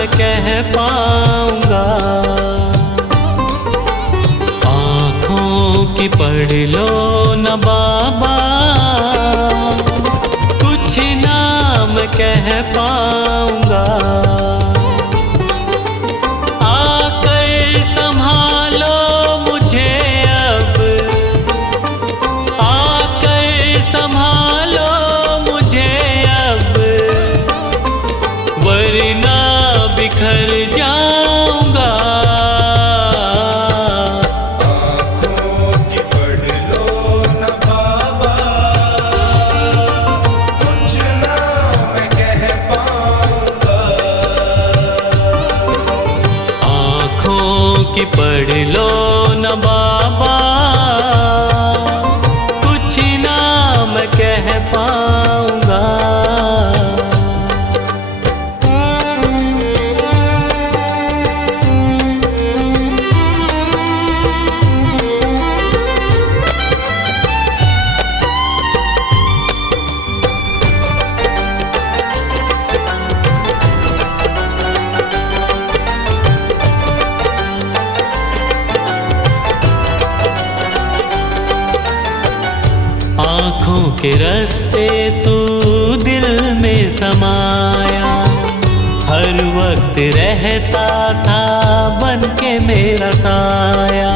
मैं कह पाऊंगा। आँखों की पढ़ लो न बाबा, कुछ ना मैं कह पाऊंगा। आकर संभालो मुझे अब, आकर संभालो मुझे अब, वरना बिखर जाऊंगा। आँखों की पढ़ लो न बाबा, कुछ ना मैं कह पाऊंगा। आँखों की पढ़ लो न बाबा, कुछ ना मैं कह पाऊंगा। आँखों के रास्ते तू दिल में समाया, हर वक्त रहता था बन के मेरा साया।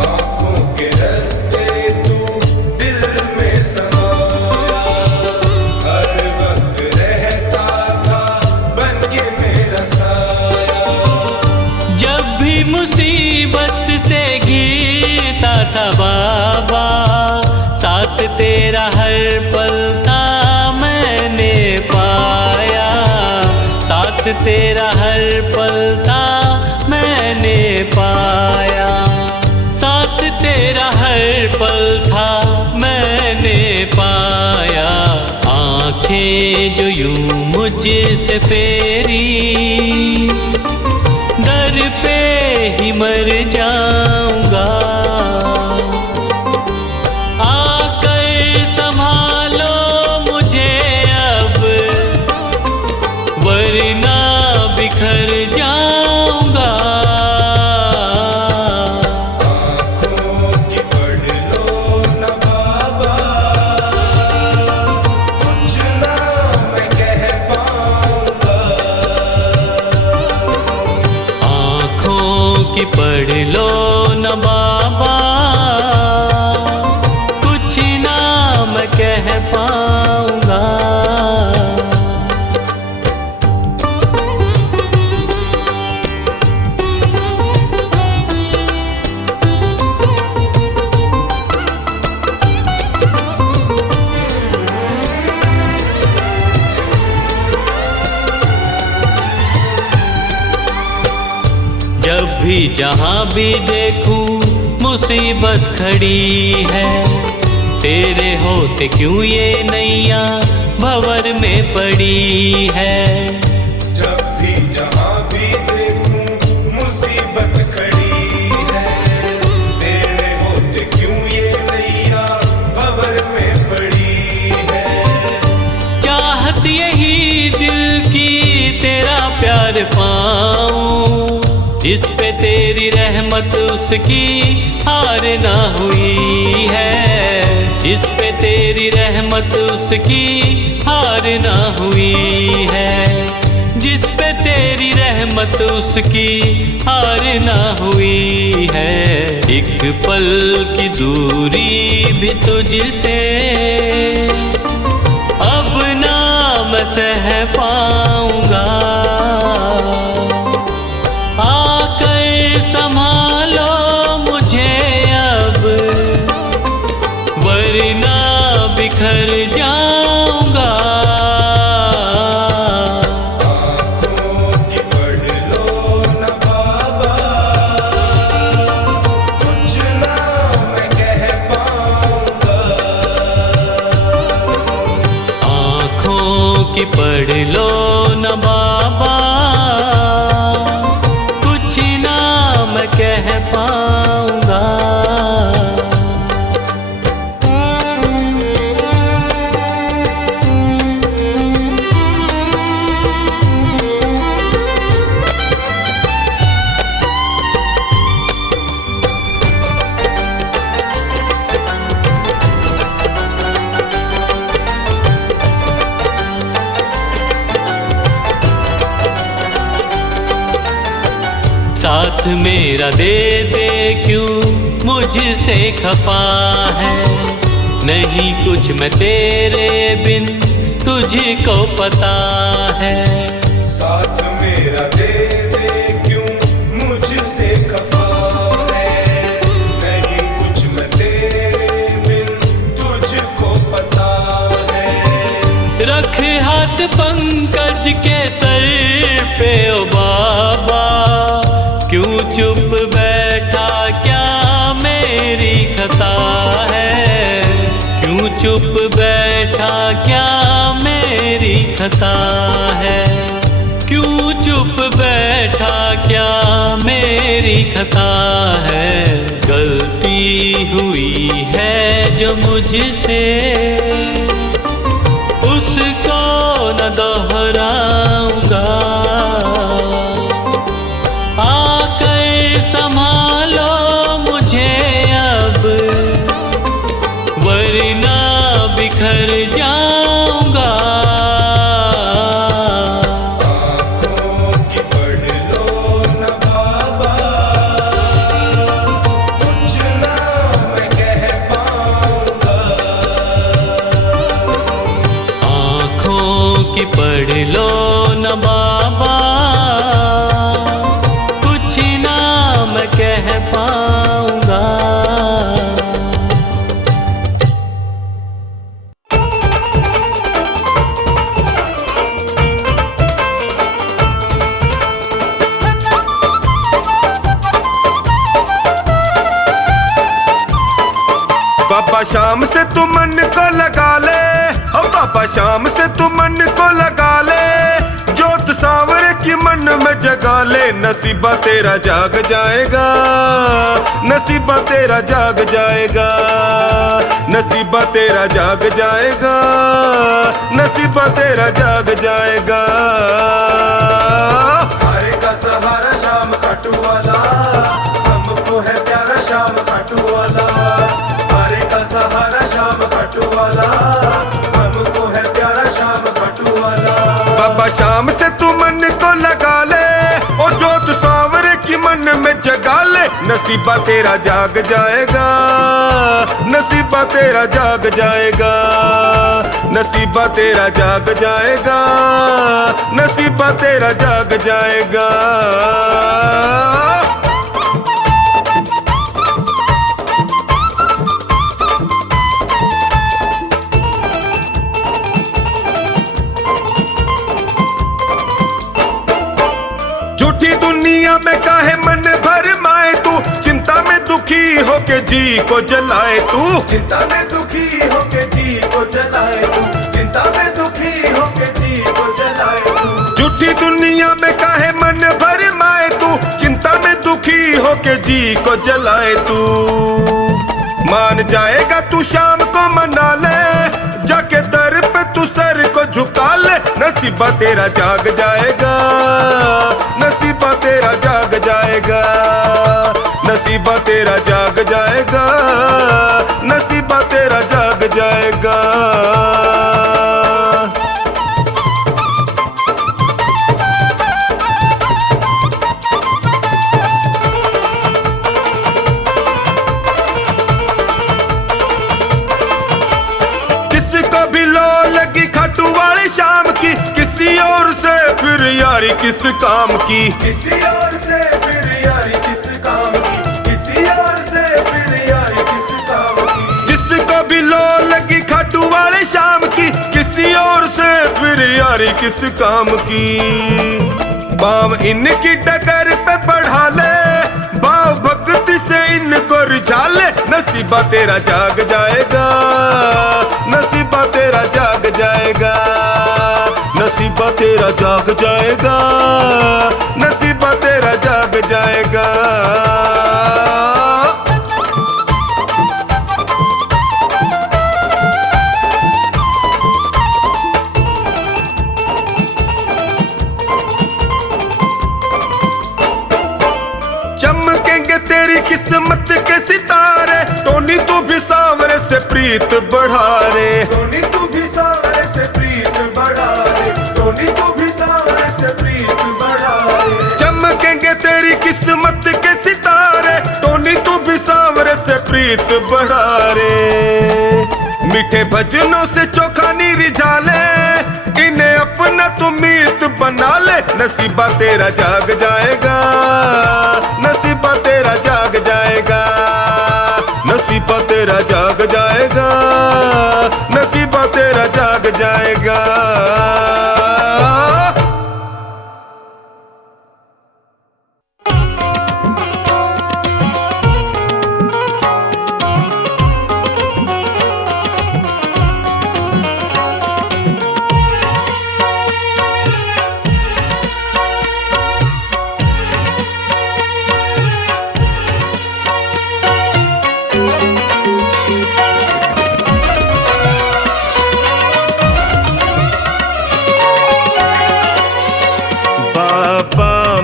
आँखों के रास्ते तू दिल में समाया, हर वक्त रहता था बन के मेरा साया। जब भी मुसीबत से घिरता था बाबा, साथ तेरा हर पल था मैंने पाया। साथ तेरा हर पल था मैंने पाया। साथ तेरा हर पल था मैंने पाया। आंखें जो यूं मुझसे फेरी, दर पे ही मर जाऊंगा। आकर संभालो मुझे अब, वरना बिखर जाऊंगा। आँखों की पढ़ लो न बाबा, कुछ ना मैं कह पाऊंगा। आँखों की पढ़ लो न बाबा, कुछ ना मैं कह पाऊंगा। जब भी जहाँ भी देखूं मुसीबत खड़ी है, तेरे होते क्यों ये नैया भंवर में पड़ी है। जब भी जहाँ भी देखूं मुसीबत खड़ी है, तेरे होते क्यों ये नैया भंवर में पड़ी है। चाहत यही दिल की तेरा प्यार पाऊं, जिस पे तेरी रहमत उसकी हार ना हुई है। जिस पे तेरी रहमत उसकी हार ना हुई है। जिस पे तेरी रहमत उसकी हार ना हुई है। एक पल की दूरी भी तुझसे अब ना मैं सह पाऊंगा। आकर संभालो मुझे अब, वरना बिखर जाऊंगा। आँखों की पढ़ लो न बाबा, कुछ ना मैं कह पाऊंगा। आँखों की पढ़ लो न बाबा, कुछ ना मैं कह पाऊंगा। साथ मेरा दे दे क्यों मुझसे खफा है, नहीं कुछ मैं तेरे बिन तुझको पता है। साथ मेरा दे दे क्यों मुझसे खफा है, नहीं कुछ मैं तेरे बिन तुझको पता है। रख हाथ पंकज के सर पे ओ बाबा, क्यों चुप बैठा क्या मेरी खता है, क्यों चुप बैठा क्या मेरी खता है, क्यों चुप बैठा क्या मेरी खता है। गलती हुई है जो मुझसे उसको न दोहराऊंगा, आकर संभालो मुझे अब वरना बिखर जाऊंगा। आँखों की पढ़ लो न बाबा, कुछ ना मैं कह पाऊंगा। आँखों की पढ़ लो न बाबा, कुछ ना मैं कह पाऊंगा। बाबा शाम से तू मन को लगा ले, ओ बाबा शाम से तू मन को लगा ले, जोत सांवरे की मन में जगा ले। नसीबा तेरा जाग जाएगा, नसीबा तेरा जाग जाएगा, नसीबा तेरा जाग जाएगा, नसीबा तेरा जाग जाएगा। हारे का सहारा शाम खाटू वाला, हमको है प्यारा शाम खाटू वाला। हारे का सहारा शाम खाटू वाला, हमको है प्यारा शाम खाटू वाला। बाबा शाम से तू मन को लगा ले, ओ जोत सांवरे की मन में जगा ले। नसीबा तेरा जाग जाएगा, नसीबा तेरा जाग जाएगा, नसीबा तेरा जाग जाएगा, नसीबा तेरा जाग जाएगा। झूठी दुनिया में काहे मन भर माए तू, चिंता में दुखी होके जी को जलाए तू। चिंता में दुखी होके जी को जलाए तू, चिंता में दुखी होके जी को जलाए तू। झूठी दुनिया में काहे मन भर माए तू, चिंता में दुखी होके जी को जलाए तू। मान जाएगा तू शाम को मना ले, जाके दर पे तू सर को झुका ले। नसीबा तेरा जाग जाएगा, नसीबा तेरा जाग जाएगा, नसीबा तेरा जाग जाएगा, नसीबा तेरा जाग जाएगा। जिसको भी लो लगी खाटू वाली शाम की, किसी और से फिर यारी किस काम की। किसी और से फिर यारी किस काम की, किसी और से फिर यारी किस काम की। जिसको भी लो लगी खाटू वाले शाम की, किसी और से फिर यारी किस काम की। बाम इनकी डगर पे बढ़ा ले, भाव भक्ति से इनको रिझा ले। नसीबा तेरा जाग जाएगा, नसीबा तेरा जाग जाएगा, नसीबा तेरा जाग जाएगा, नसीबा तेरा जाग जाएगा। चमकेंगे तेरी किस्मत के सितारे, टोनी तू भी सांवरे से प्रीत बढ़ा रे। टोनी तू भी सांवरे से प्रीत बढ़ा रे, टोनी तू भी सांवरे से प्रीत बढ़ा रे। चमकेंगे तेरी किस्मत प्रीत बढ़ा रे। मीठे भजनों से चोखा नी रिझा ले, इन्हें अपना तू मीत बना ले। नसीबा तेरा जाग जाएगा, नसीबा तेरा जाग जाएगा, नसीबा तेरा जाग जाएगा, नसीबा तेरा जाग जाएगा।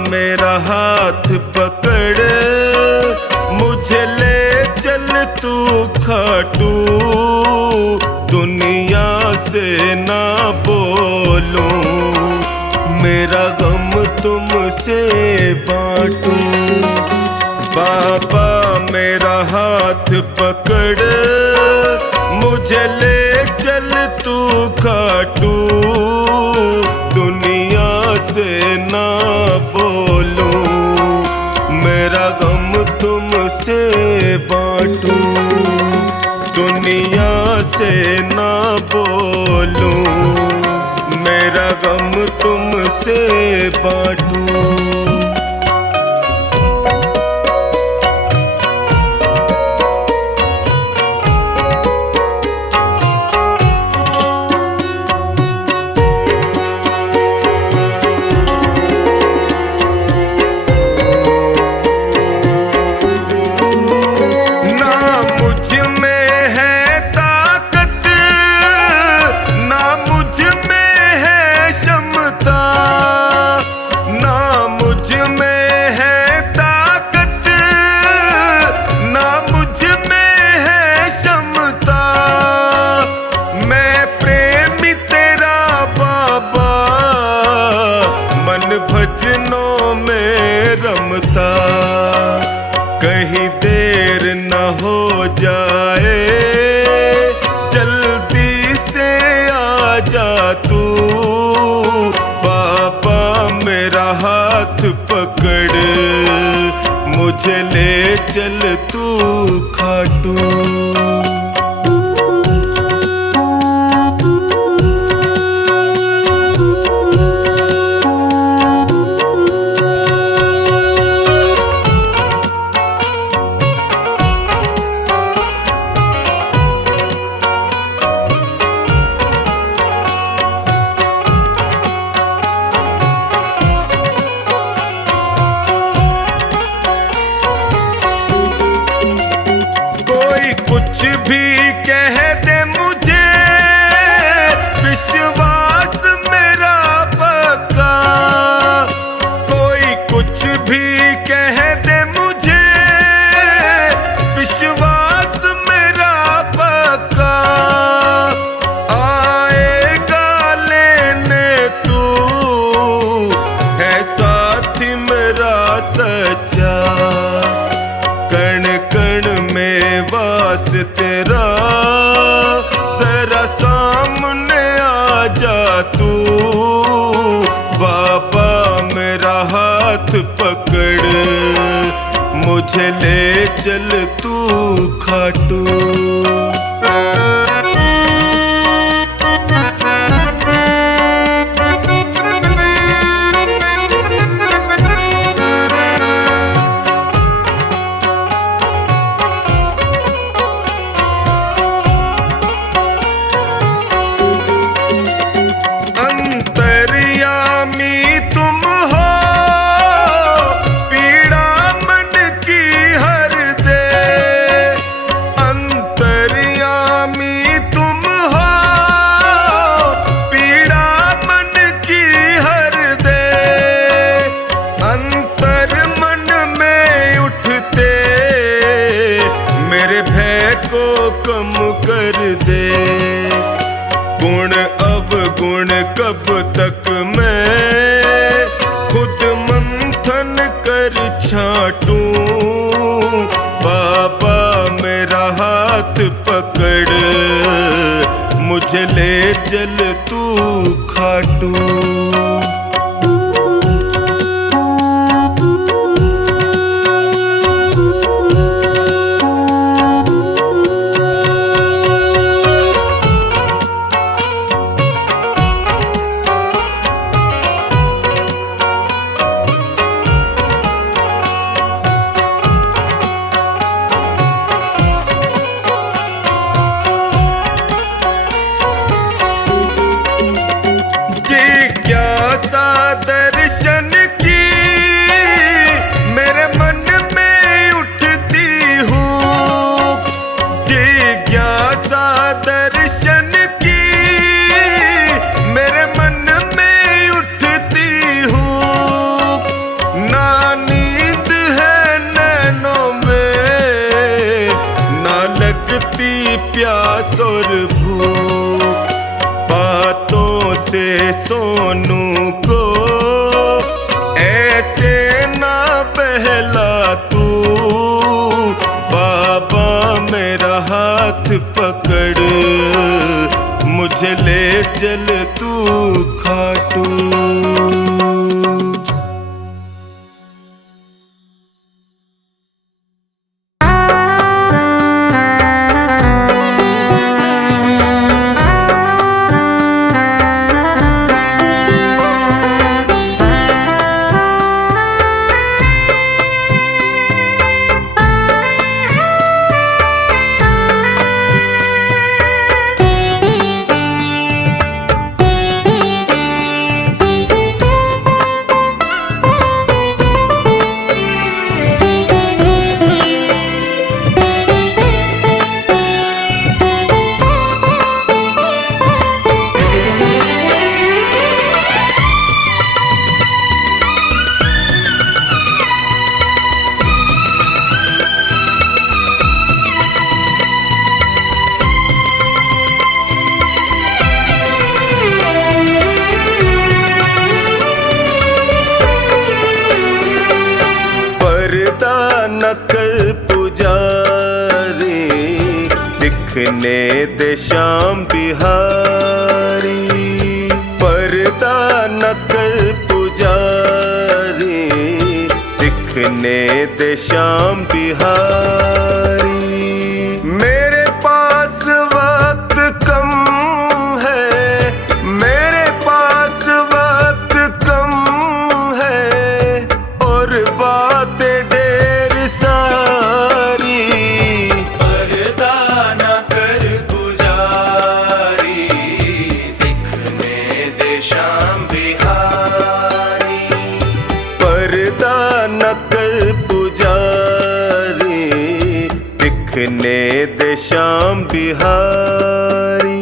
मेरा हाथ पकड़ मुझे ले चल तू खाटू, दुनिया से ना बोलूं, मेरा गम तुमसे बांटूं। बाबा मेरा हाथ पकड़ मुझे ले चल तू खाटू, दुनिया से ना बोलूं, मेरा गम तुमसे बांटूं, दुनिया से ना बोलूं, मेरा गम तुमसे बांटूं। भजनों में रमता, कहीं देर न हो जाए, जल्दी से आ जा तू। बाबा मेरा हाथ पकड़ मुझे ले चल तू खाटू। कुछ भी कह दे मुझे, विश्वास मेरा पक्का। कोई कुछ भी कह दे मुझे, विश्वास मेरा पक्का। आएगा लेने तू, है साथी मेरा सच्चा। कण कण में वास तेरा, जरा सामने आ जा तू। बाबा मेरा हाथ पकड़ मुझे ले चल तू खाटू। कम कर दे गुण अवगुण, कब तक मैं खुद मंथन कर छाटूं। बाबा मेरा हाथ पकड़ मुझे ले चल तू खाटू। दर्शन की मेरे मन में उठती हूँ, जिज्ञासा दर्शन की मेरे मन में उठती हूँ। ना नींद है नैनों में, ना लगती प्यास और भूख, बातों से सोनू को ऐसे ना बहला तू। बाबा मेरा हाथ पकड़ मुझे ले चल तू खाटू। नकर पुजारी दिखने दे श्याम बिहारी। पर्दा नकर पुजारी दिखने दे श्याम बिहारी। मेरे पास वक्त कम है, मेरे पास वक्त कम है और बातें सारी। पर्दा न कर पुजारी दिखने दे श्याम बिहारी। पर्दा न कर पुजारी दिखने दे श्याम बिहारी।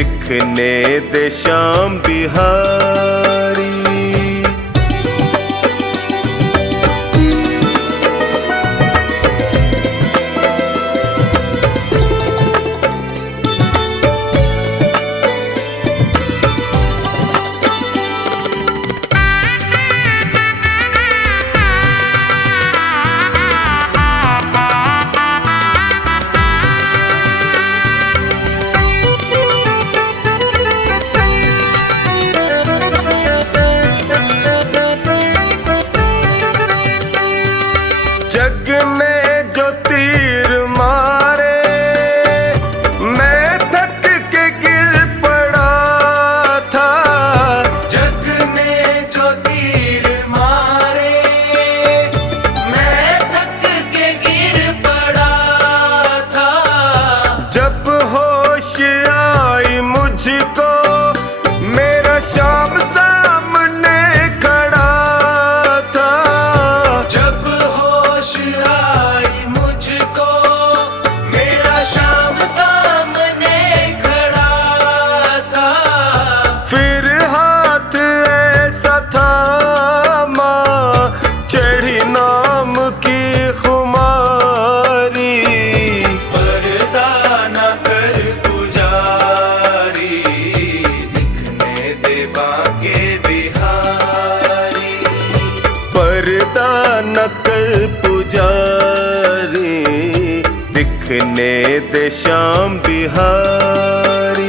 दिखने दे श्याम बिहारी। जग ने जो तीर मारे मैं थक के गिर पड़ा था। जग ने जो तीर मारे मैं थक के गिर पड़ा था। जब होश आई मुझको मेरा श्याम सामने खड़ा था। जब होश आई मुझको मेरा श्याम सामने खड़ा था। फिर हाथ ऐसा था माँ चढ़ी नाम की खुमारी। पर्दा न कर पुजारी दिखने दे बाके बिहारी। पर्दा न कर पुजारी दिखने दे श्याम बिहारी।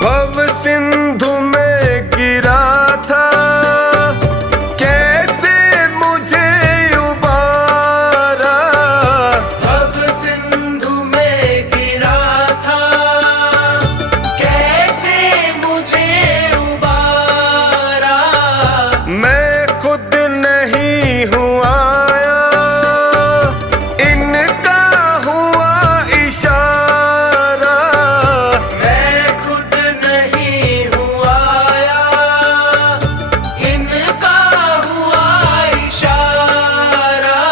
भव सिंधु में गिरा था कैसे मुझे उबारा। भव सिंधु में गिरा था कैसे मुझे उबारा। मैं खुद नहीं हूँ आया इनका हुआ इशारा। मैं खुद नहीं हूँ आया इनका हुआ इशारा।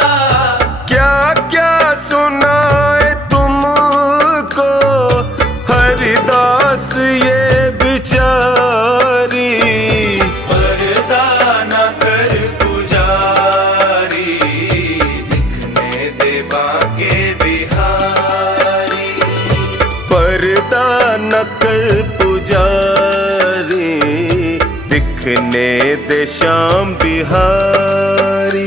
क्या क्या सुनाए तुमको हरिदास ये बिचारी। पर्दा न कर पुजारी दिखने दे बाके बिहारी। पर्दा न कर पुजारी दिखने दे श्याम बिहारी।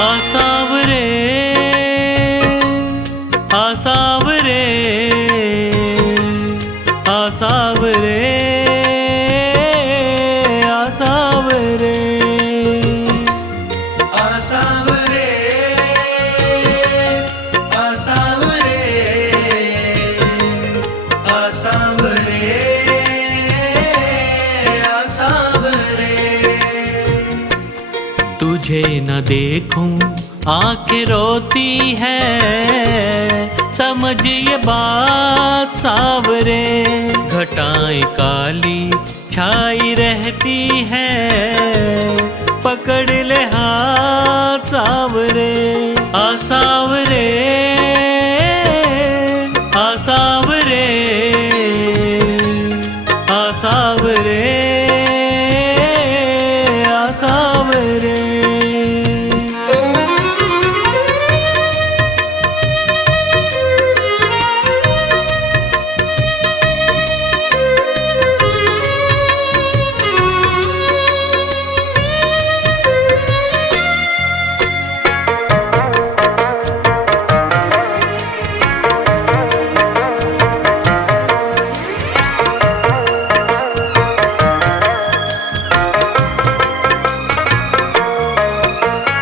आसावरे आसावरे आसावरे आसावरे आसावरे आसावरे आसावरे आसावरे। तुझे न देखूं आंखें रोती है, समझ ये बात सावरे। घटाएं काली छाई रहती है, पकड़ ले हाथ सावरे। आ सावरे, आ सावरे, आ सावरे, आ सावरे।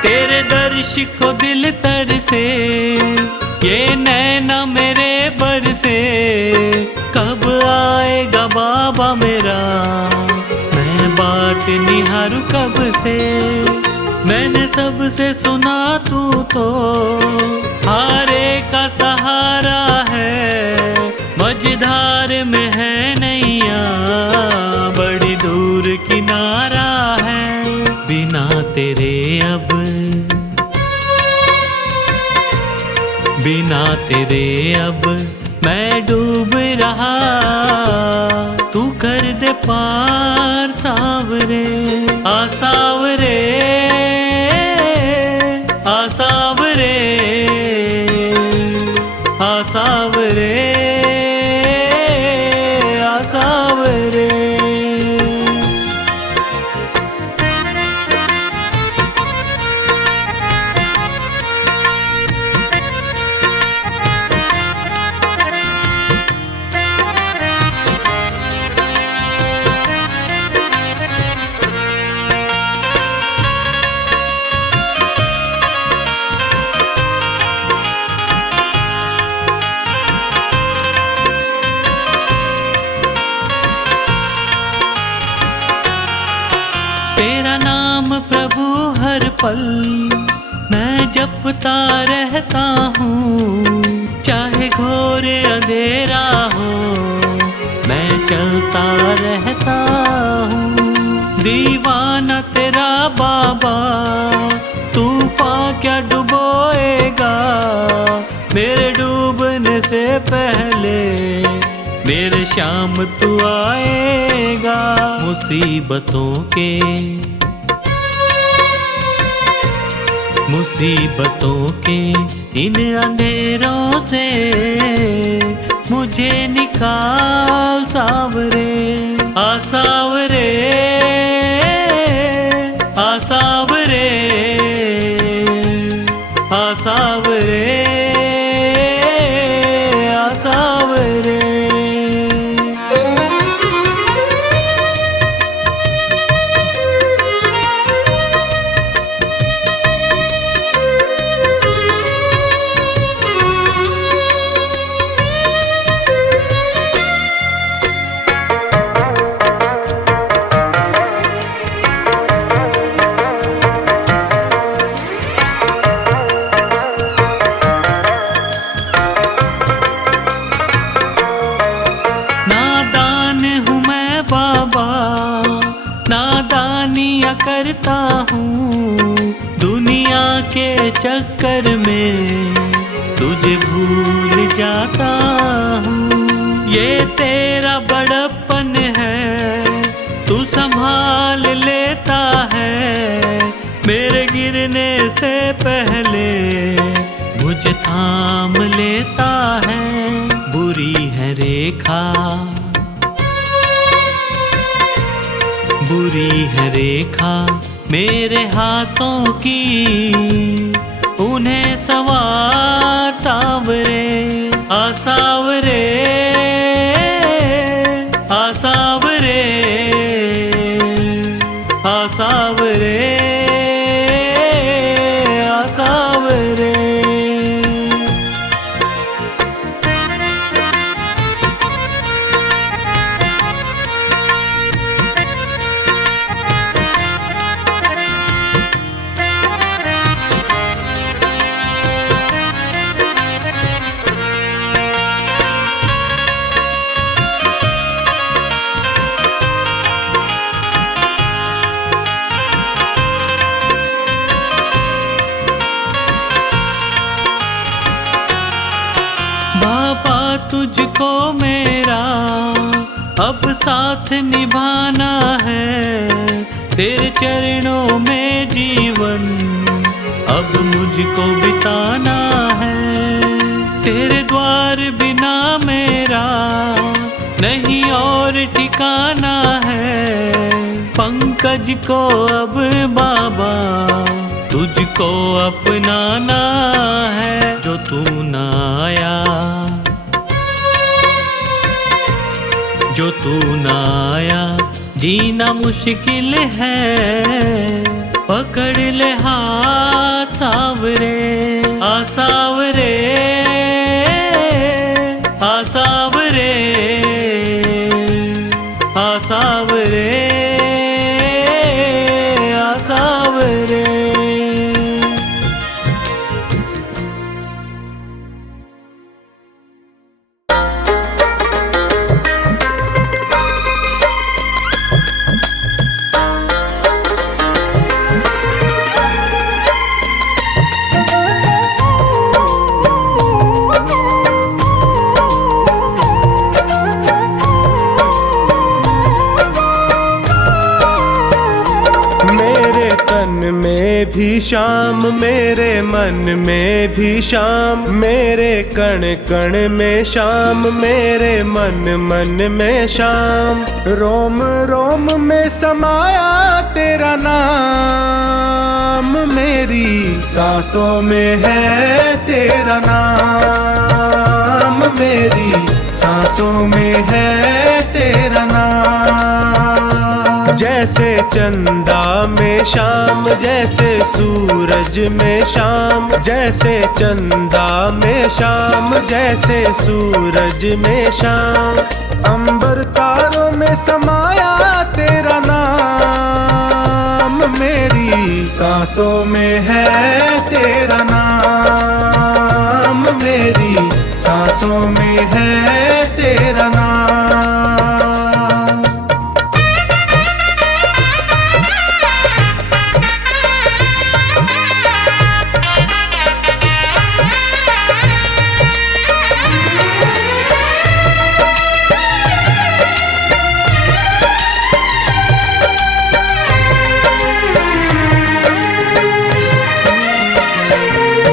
तेरे दर्श को दिल तर से, ये नैना मेरे बरसे। कब आएगा बाबा मेरा, मैं बात निहारूं कब से। मैंने सबसे सुना तू तो हारे का सहारा है। मझधार में है नैया, बड़ी दूर किनारा है। बिना तेरे अब, बिना तेरे अब मैं डूब रहा। तू कर दे पार सावरे। आ सावरे, आ सावरे, आ सावरे, आ सावरे। तेरा नाम प्रभु हर पल मैं जपता रहता हूँ। चाहे घोर अंधेरा हो, मैं चलता रहता हूँ। दीवाना तेरा बाबा, तूफान क्या डुबोएगा। मेरे डूबने से पहले मेरे शाम तू आएगा। मुसीबतों के, मुसीबतों के इन अंधेरों से मुझे निकाल सावरे। आ सावरे, आ सावरे, आ सावरे, आ सावरे। नादानियाँ करता हूँ दुनिया के चक्कर में, तुझे भूल जाता हूँ। ये तेरा बड़प्पन है, तू संभाल लेता है। मेरे गिरने से पहले मुझे थाम लेता है। बुरी है रेखा, बुरी है रेखा मेरे हाथों की, उन्हें सवार सावरे। आ सावरे, आ सावरे, आ सावरे, आ सावरे। तुझको मेरा अब साथ निभाना है, तेरे चरणों में जीवन अब मुझको बिताना है। तेरे द्वार बिना मेरा नहीं और ठिकाना है, पंकज को अब बाबा तुझको अपनाना है। जो तू ना आया, जो तू ना आया जीना मुश्किल है, पकड़ ले हाथ सावरे आ सावरे आ सावरे आ सावरे आ सावरे। में भी शाम, मेरे मन में भी शाम, मेरे कण कण में शाम, मेरे मन मन में शाम। रोम रोम में समाया तेरा नाम, मेरी सांसों में है तेरा नाम, मेरी सांसों में है तेरा नाम। जैसे चंदा में शाम, जैसे सूरज में शाम, जैसे चंदा में शाम, जैसे सूरज में शाम। अंबर तारों में समाया तेरा नाम, मेरी सांसों में है तेरा नाम, मेरी सांसों में है तेरा नाम।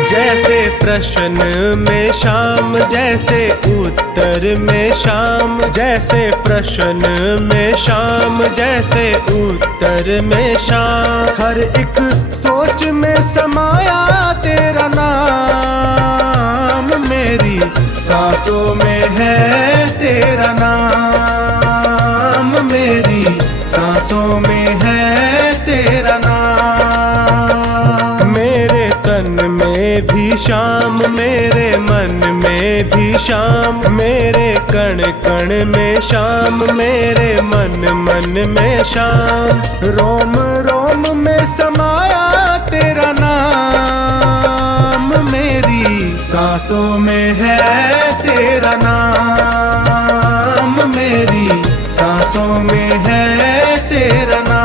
जैसे प्रश्न में शाम, जैसे उत्तर में शाम, जैसे प्रश्न में शाम, जैसे उत्तर में शाम। हर एक सोच में समाया तेरा नाम, मेरी सांसों में है तेरा नाम, मेरी सांसों में है तेरा नाम। मेरे तन में भी शाम, मेरे मन में भी शाम, मेरे कण कण में शाम, मेरे मन मन में शाम। रोम रोम में समाया तेरा नाम, मेरी सांसों में है तेरा नाम, मेरी सांसों में है तेरा नाम।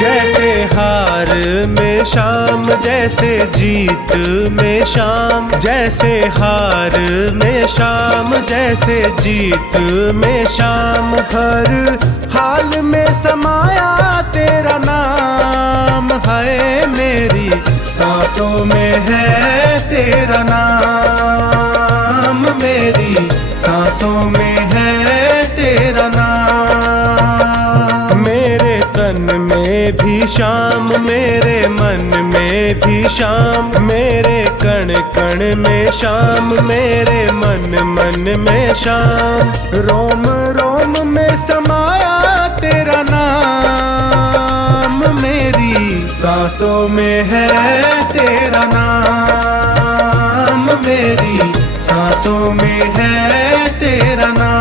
जैसे हार में शाम, जैसे जीत में शाम, जैसे हार में शाम, जैसे जीत में शाम। हर हाल में समाया तेरा नाम है, मेरी सांसों में है तेरा नाम, मेरी सांसों में है तेरा नाम। मेरे तन में भी शाम, मेरे मन में भी शाम, मेरे कण कण में शाम, मेरे मन मन में शाम। रोम रोम में समाया तेरा नाम, मेरी सांसों में है तेरा नाम, मेरी सांसों में है तेरा नाम।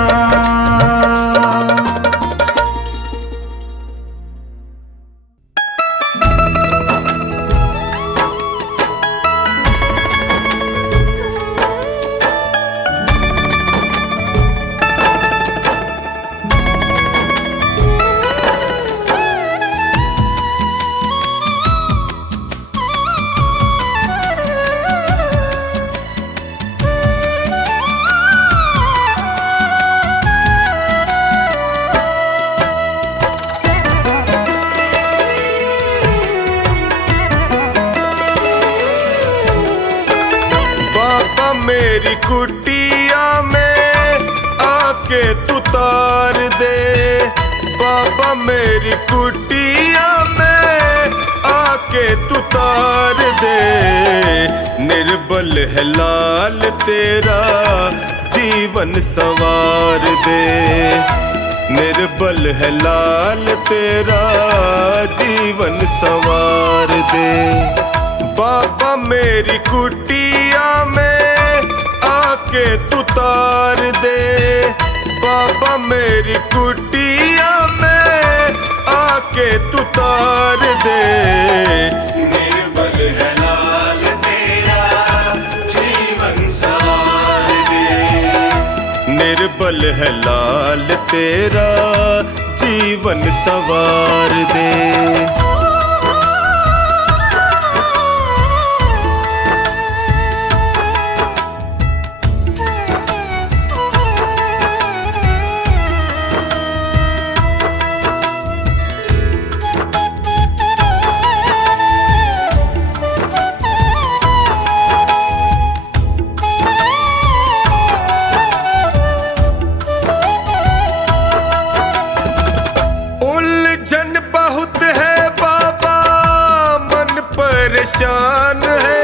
मेरी कुटिया में आके तू तार दे, बाबा मेरी कुटिया में आके तू तार दे। निर्बल है लाल तेरा जीवन संवार दे, निर्बल है लाल तेरा जीवन संवार दे। बाबा मेरी कुटिया में आके तू तार दे, बाबा मेरी कुटिया में आके तू तार दे। निर्बल है लाल तेरा जीवन संवार दे, निर्बल है लाल तेरा जीवन संवार दे। परेशान है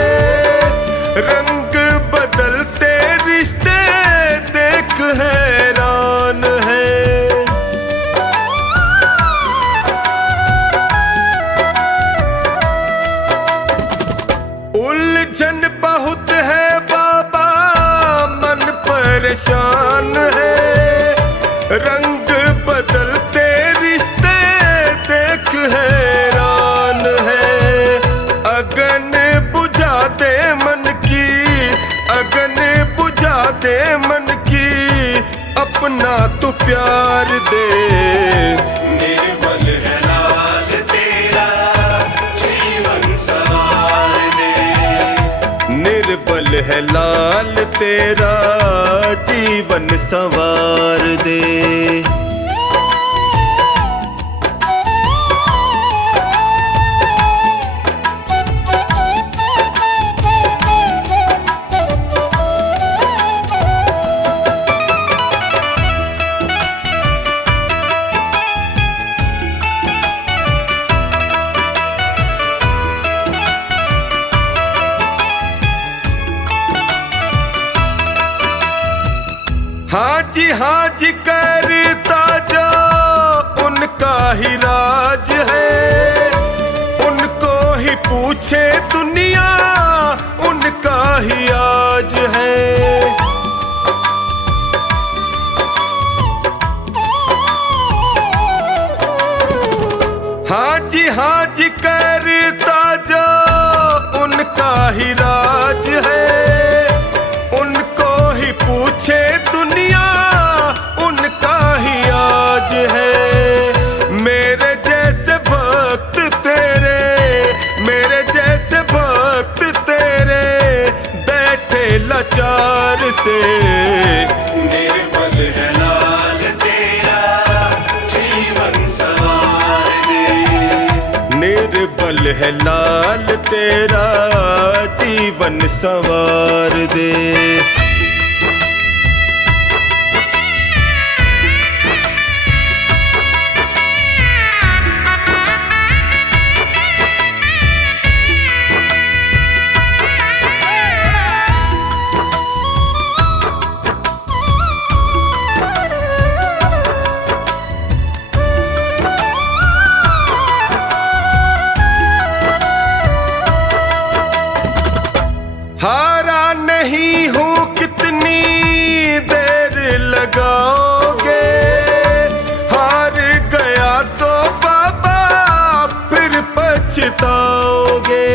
रंग बदलते रिश्ते देख हैरान है। उलझन बहुत है बाबा मन परेशान है, रंग बदलते रिश्ते देख हैरान है। अगन बुझा दे मन की, अगन बुझा दे मन की, अपना तू प्यार दे। निर्बल है लाल तेरा जीवन संवार दे, निर्बल है लाल तेरा जीवन संवार दे। हाँ जी करता जो उनका ही राज है, उनको ही पूछे दुनिया उनका ही आज है। हाँ जी करता जो उनका ही राज है, उनको ही पूछे दुनिया उनका ही आज है। मेरे जैसे भक्त तेरे, मेरे जैसे भक्त तेरे बैठे लाचार से। निर्बल है लाल तेरा जीवन संवार दे, निर्बल है लाल तेरा जीवन संवार दे। नहीं हूँ कितनी देर लगाओगे, हार गया तो बाबा फिर पछताओगे।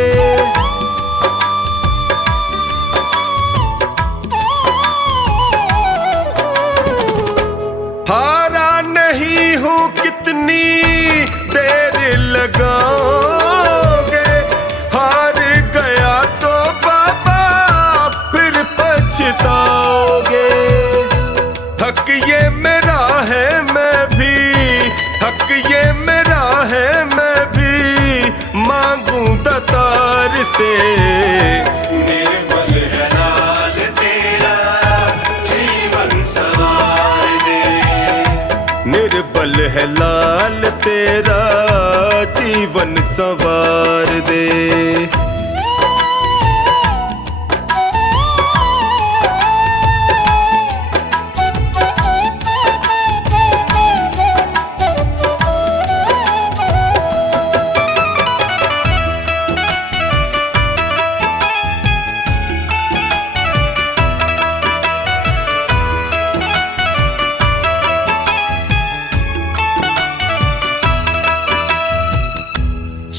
हारा नहीं हूँ कितनी देर लगाओगे, हार गया तो बाबा फिर पछताओगे। हक ये मेरा है मैं भी, हक ये मेरा है मैं भी मांगू दतार से। निर्बल है लाल तेरा जीवन सवार दे, निर्बल है लाल तेरा जीवन संवार दे।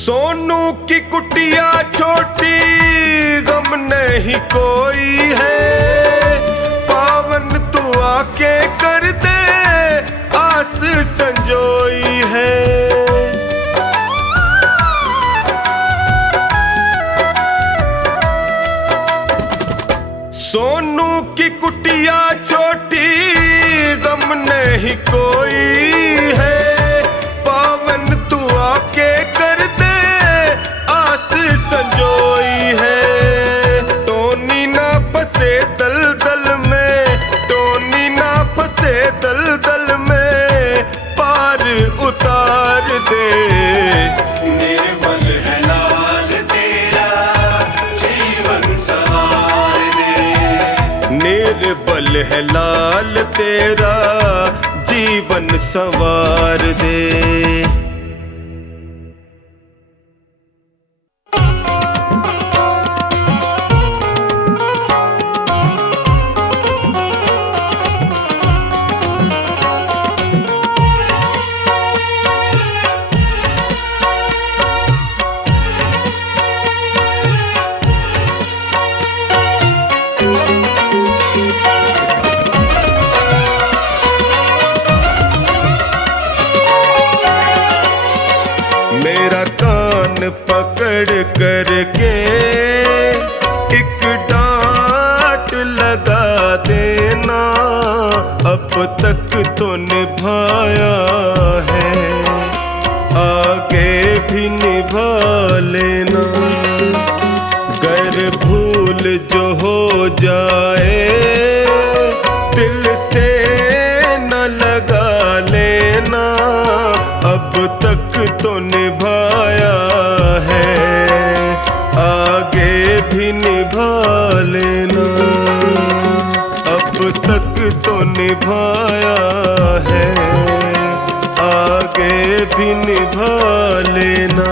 सोनू की कुटिया छोटी गम नहीं कोई है, पावन तू आके कर दे आस संजोई है। सोनू की कुटिया छोटी गम नहीं कोई है, पावन तू आके कर दे आस संजोई है। टोनी ना फंसे दलदल में, टोनी ना फंसे दलदल में पार उतार दे। निर्बल है लाल तेरा जीवन सवार दे, निर्बल है लाल तेरा जीवन संवार दे। मेरा कान पकड़ करके एक डांट लगा देना, अब तक तो निभाया है आगे भी निभा लेना। गर भूल जो हो जाए दिल से न लगा लेना, अब तक तो निभाया है आगे भी निभा लेना। अब तक तो निभाया है आगे भी निभा लेना।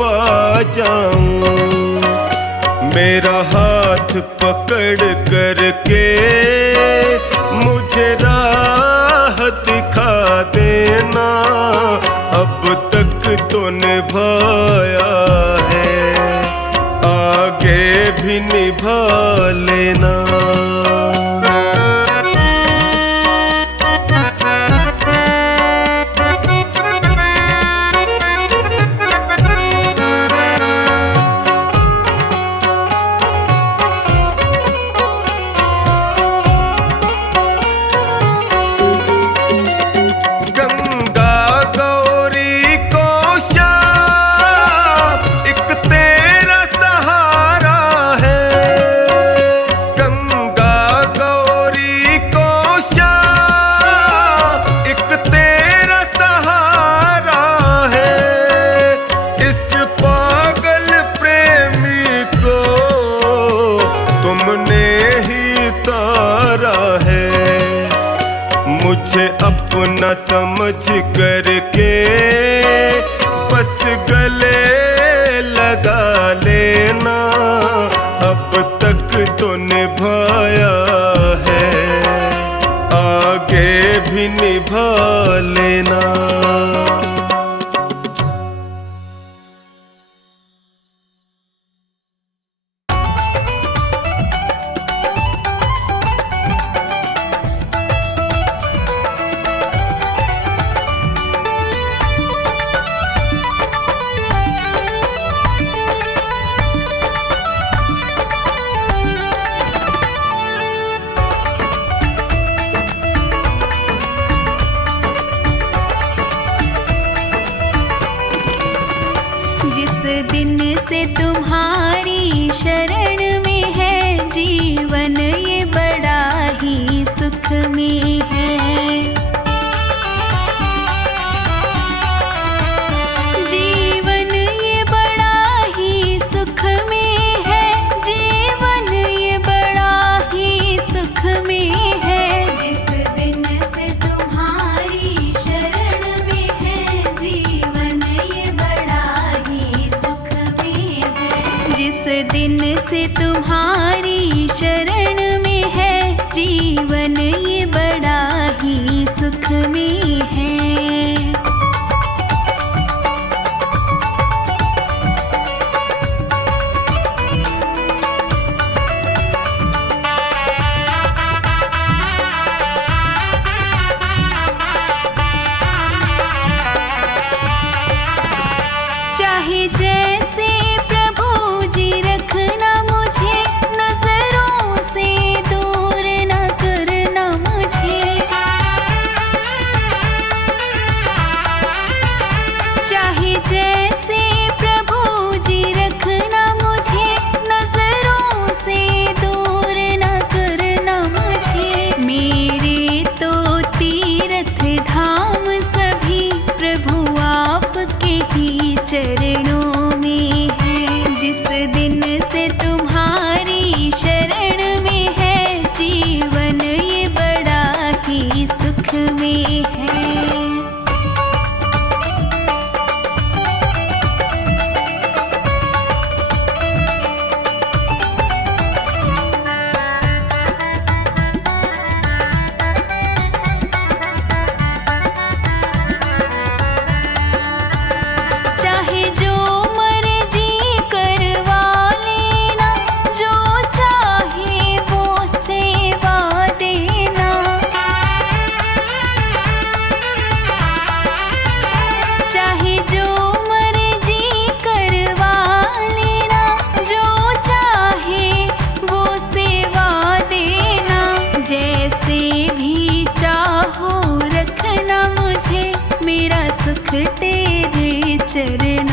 पा जाऊं। मेरा हाथ पकड़ करके मुझे राह दिखा देना, अब तक तो निभाया है, आगे भी निभा लेना। मुझे अपना समझ करके बस गले लगा लेना, अब तक तो निभाया है, आगे भी निभा लेना। जिस दिन से तुम्हारी शरण में है जीवन, ये बड़ा ही सुख में है। जीवन ये बड़ा ही सुख में है, जीवन ये बड़ा ही सुख में है। जिस दिन से तुम्हारी शरण में है जीवन, ये बड़ा ही सुख में है। जिस दिन से तुम्हारी शरण में है जीवन, ये बड़ा ही सुख में है। चाहे जैसे प्रभु जी रखना मुझे, नजरों से दूर न करना मुझे। चाहे जैसे प्रभु जी रखना मुझे, नजरों से दूर न करना मुझे। मेरे तो तीर्थ धाम सभी प्रभु आपके ही चरणों में है। जिस दिन से तुम्हारी शरण में है जीवन, ये बड़ा ही सुख में है। चाहे जो मर्जी करवा लेना, जो चाहे वो सेवा देना। चाहे जो मर्जी करवा लेना, जो चाहे वो सेवा देना। जैसे भी चाहो रखना मुझे, मेरा सुख तेरे चरण